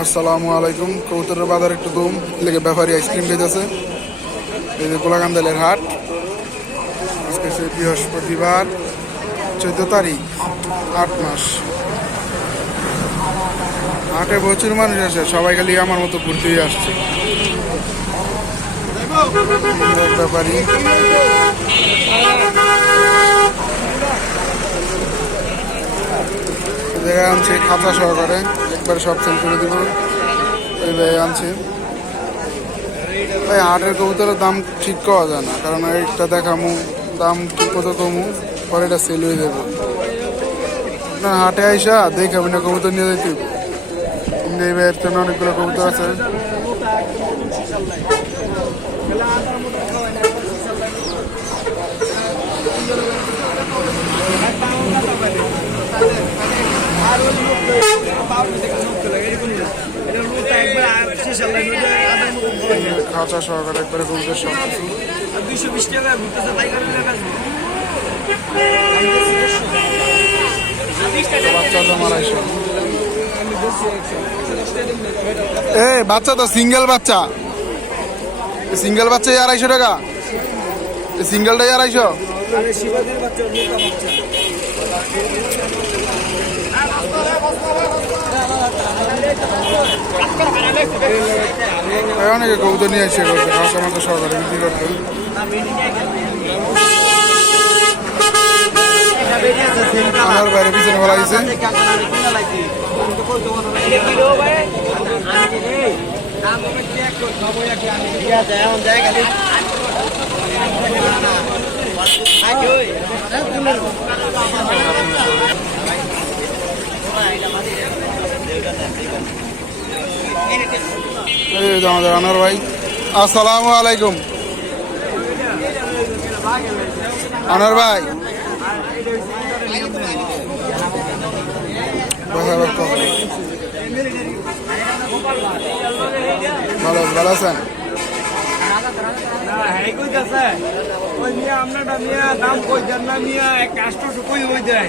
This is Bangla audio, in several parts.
আসসালামু আলাইকুম। কৌতরের বাজার একটু দম লেগে ব্যাপারী আইসক্রিম বেজেছে এই যে গোলাকান্দালের হাট। আজকে সে বৃহস্পতিবার, চোদ্দ তারিখ, আট মাস। হাটে প্রচুর মানুষ আসে, সবাই খালি আমার মতো ঘুরতেই আসছে। ব্যাপারী। জায়গায় আনছে খাঁচা সহকারে, একবার সব সেল করে দিব। ওই ভাই আনছে। ভাই, হাটের কবুতরের দাম ঠিক করা যায় না, কারণ একটা দেখামু, দাম ঠিক কত কমু, পরে এটা সেল হয়ে যাবে। না হাটে আইসা দেখে না কবুতর নিয়ে যেতে হবে। এই ভাইয়ের জন্য অনেকগুলো কবুতর আছে। খাঁচা সহকারে একবারে কবুতর সব দুইশো এ, বাচ্চা তো সিঙ্গেল বাচ্চা। সিঙ্গেল বাচ্চা আড়াইশো টাকা। সিঙ্গেলটাই আড়াইশো মোটা বাচ্চা এই অনেকে কবুতর নিয়ে এসে করছে খাওয়া মতো সহকারে বিক্রি করতে আমার বাইরে পিছনে বলা হয়েছে। এই আমাদের ভাই। আসসালামু আলাইকুম। আনোয়ার ভাই। ভালো ভালো আছেন? আপনারটা দাম কই দেন না মিয়া, এক আষ্টশো কই হই দেয়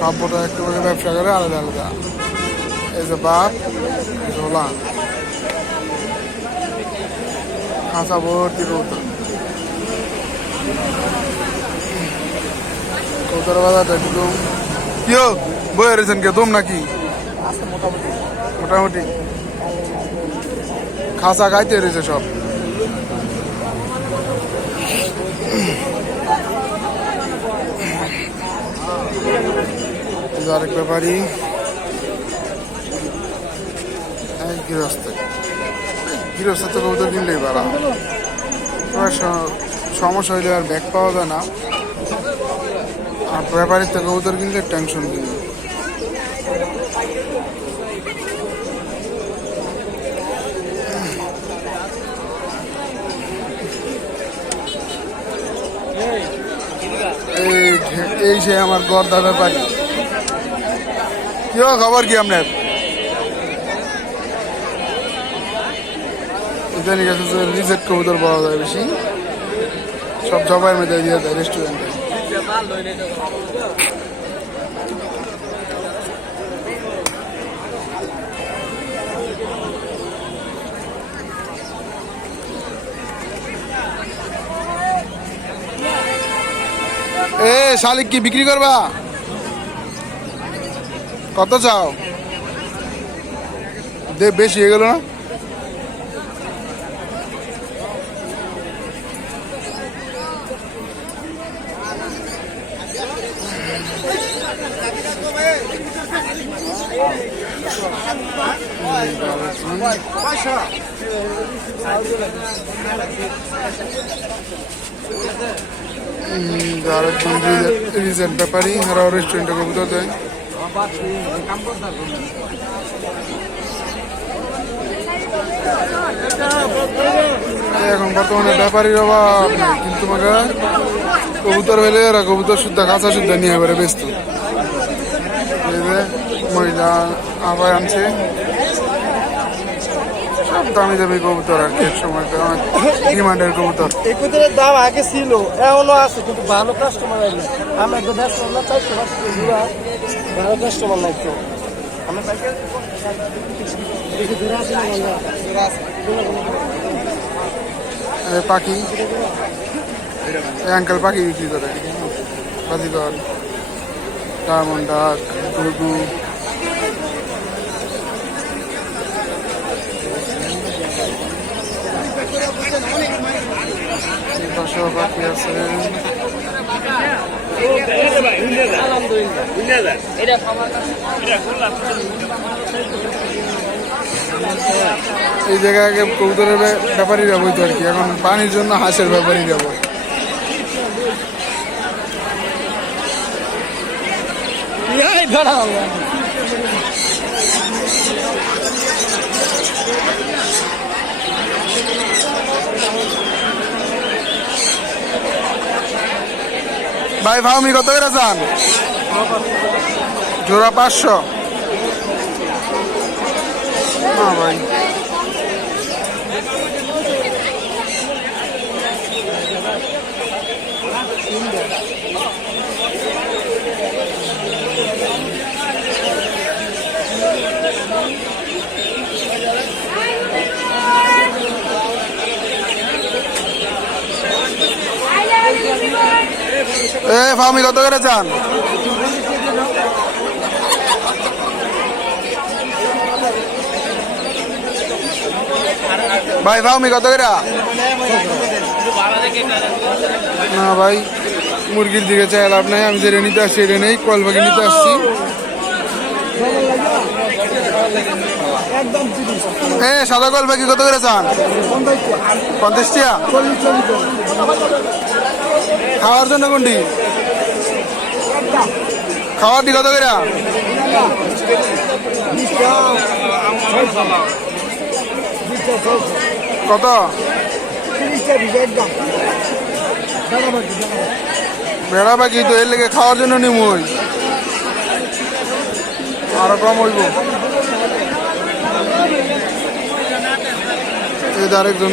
বাপটা একটু করে ব্যবসা করে আলাদা আলাদা। এই যে বাপ ঝোলা খাঁচা ভর্তি কবুতর। কবুতর বাজারটা একটু কিও বয়ে রয়েছেন কে? দম নাকি? মোটামুটি। খাসা গাইতে রয়েছে সব। যে আরেক ব্যাপারী এই গৃহস্থ। গৃহস্থ তো কবুতর কিনলেই পারা। এবার সমস্যা হইলে আর ব্যাগ পাওয়া যায় না। আর ব্যাপারীর থেকে কবুতর কিনলে টেনশন কিনবে এই যে- আমার গর্দা ব্যাপারী। কি হো, খবর কি আপনার? জানি গেছে যে রিজেক্ট কবুতর যায় বেশি। সব মধ্যে দিয়ে দেয় এ শালিক কি বিক্রি করবা? কত চাও? দে বেশি হয়ে গেল না? রিজেন্ট ব্যাপারী ওরাও রেস্টুরেন্টে কবুতর দেয়। এখন বর্তমানে ব্যাপারীর অভাব কিন্তু কবুতর হইলে ওরা কবুতর সুদ্ধা কাঁচা সুদ্ধা নিয়ে এবারে ব্যস্ত। মহিলা আবার আনছে। দামি দামি কবুতর আর কি সময় অনেক ডিমান্ডের কবুতর। এই কুতিরের দাম আগে ছিল এখনও আছে কিন্তু ভালো কাস্টমার নাই আমরা তো ব্যস্ত না চাইতে পারছি ভালো কাস্টমার নাই তো। আমরা। পাখি? এই আঙ্কেল পাখি বিক্রি করে। বাজিগর ডায়মন্ড ডাক গুরগু এই জায়গায় আগে কবুতরের ব্যাপারী ব্যাপারীরা বইতো আর কি। এখন পানির জন্য হাঁসের ব্যাপারই যাব। ভাই ভাউমি কত করে চান? জোড়া পাঁচশো। ভাই। এ কত করে চান? ভাই ফাউমি কত করে? না, ভাই, মুরগির দিকে চাই লাভ নাই, আমি যেটা নিতে আসছি এটা নেই কল পাখি নিতে আসছি। সাদা কল পাখি কত করে চান? পঞ্চাশ টিয়া খাওয়ার জন্য কোনটি? খাওয়ার দি কত করে কত? বাকি বেড়া পাখি তো এর লেগে খাওয়ার জন্য নিমুই আরও কম হইব। এই আরেকজন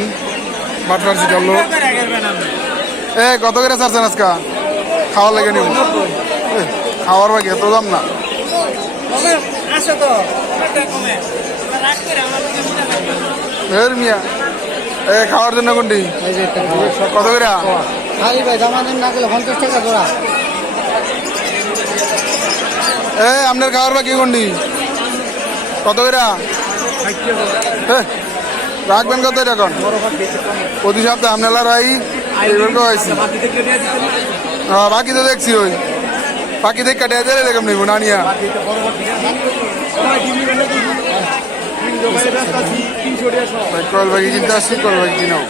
বাটফার শিকার লোক। এ কত করে ছাড়ছেন আজকা? খাওয়ার লেগে নিব। খাওয়ার বাকি এত দাম না। এর মিয়া এ খাওয়ার জন্য কোনটি? কত করে? খালি ভাই জমা না গেলে পঞ্চাশ টাকা জোড়া। এ আপনার খাওয়ার বাকি কোনটি? কত করে? রাখবেন কত এখন? প্রতি সপ্তাহে আপনার রাই হ্যাঁ বাকি তো দেখছি ওই। বাকি দেখ কাটিয়ে দিলে দেখলাম নিব নানিয়া কল বাকি চিন্তা আসছি কল বাকি কিনাও